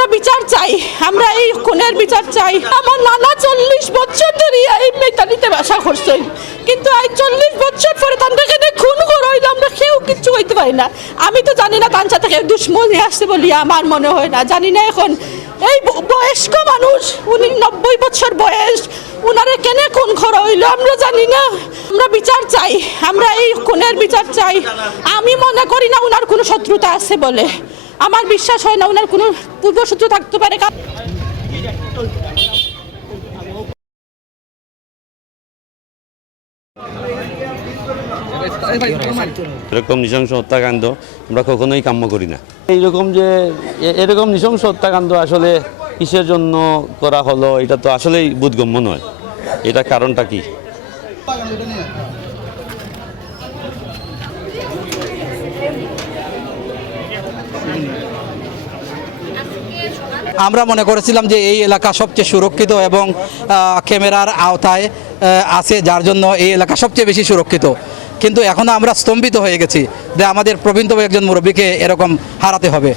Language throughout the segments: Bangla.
আমরা বিচার চাই, আমরা এই খুনের বিচার চাই। আমার নানা 40 বছর ধরে এই মেটালিতে বাসা করছেন, কিন্তু এই 40 বছর পরে তাদেরকে খুন করাইলে আমরা কেউ কিচ্ছু হইতে পারি না। আমি তো জানি না তার সাথে দুশ্মনী আসছে বলি আমার মনে হয় না, জানি না। এখন এই বয়স্ক মানুষ, উনি 90 বছর বয়স, উনারে কেন খুন করা হইলো আমরা জানি না। আমরা বিচার চাই, আমরা এই খুনের বিচার চাই। আমি মনে করি না উনার কোনো শত্রুতা আছে বলে, আমার বিশ্বাস হয় না উনার কোনো পূর্বশত্রু থাকতে পারে। এরকম নৃশংস হত্যাকাণ্ড আমরা কখনোই কাম্য করি না। এরকম নৃশংস হত্যাকাণ্ড আসলে কিসের জন্য করা হলো এটা তো আসলেই বোধগম্য নয়। এটা কারণটা কি? আমরা মনে করেছিলাম যে এই এলাকা সবচেয়ে সুরক্ষিত এবং ক্যামেরার আওতায় আছে, যার জন্য এই এলাকা সবচেয়ে বেশি সুরক্ষিত। কিন্তু এখনও আমরা স্তম্ভিত হয়ে গেছি যে আমাদের প্রবীণতম একজন মুরব্বীকে এরকম হারাতে হবে।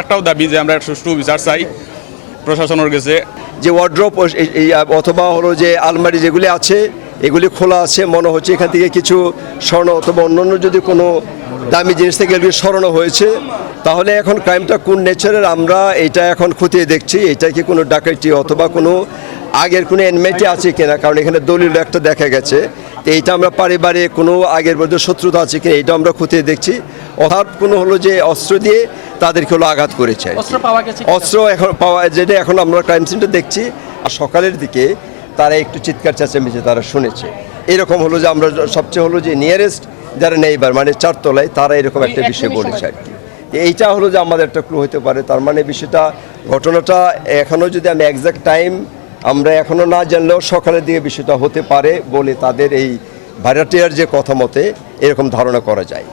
একটাও দাবি যে আমরা সুষ্ঠু বিচার চাই প্রশাসনের কাছে। যে ওয়ার্ড্রপ অথবা হলো যে আলমারি যেগুলি আছে এগুলি খোলা আছে, মনে হচ্ছে এখান থেকে কিছু স্বর্ণ অথবা অন্যান্য যদি কোনো দামি জিনিস থেকে এগুলি সরানো হয়েছে। তাহলে এখন ক্রাইমটা কোন নেচারের আমরা এটা এখন খতিয়ে দেখছি। এটা কি কোনো ডাকাতি অথবা কোনো আগের কোনো এনমেটি আছে কিনা, কারণ এখানে দলিল একটা দেখা গেছে। তো এইটা আমরা পারিবারিক কোনো আগের মধ্যে শত্রুতা আছে কিনা এটা আমরা খতিয়ে দেখছি। অর্থাৎ কোনো হলো যে অস্ত্র দিয়ে তাদেরকে হলো আঘাত করেছে। অস্ত্র এখন পাওয়া, যেটা এখন আমরা ক্রাইম সিনটা দেখছি। আর সকালের দিকে তারা একটু চিৎকার চেঁচামেচি তারা শুনেছে। এরকম হলো যে আমরা সবচেয়ে হলো যে নিয়ারেস্ট যারা নেইবার মানে 4 তলায় তারা এরকম একটা বিষয় বলেছে আর কি। এইটা হলো যে আমাদের একটা ক্লু হতে পারে। তার মানে বিষয়টা ঘটনাটা এখনও যদি আমি এক্সাক্ট টাইম আমরা এখনও না জানলেও সকালের দিকে বিষয়টা হতে পারে বলে তাদের এই ভাড়াটিয়ার যে কথা মতে এরকম ধারণা করা যায়।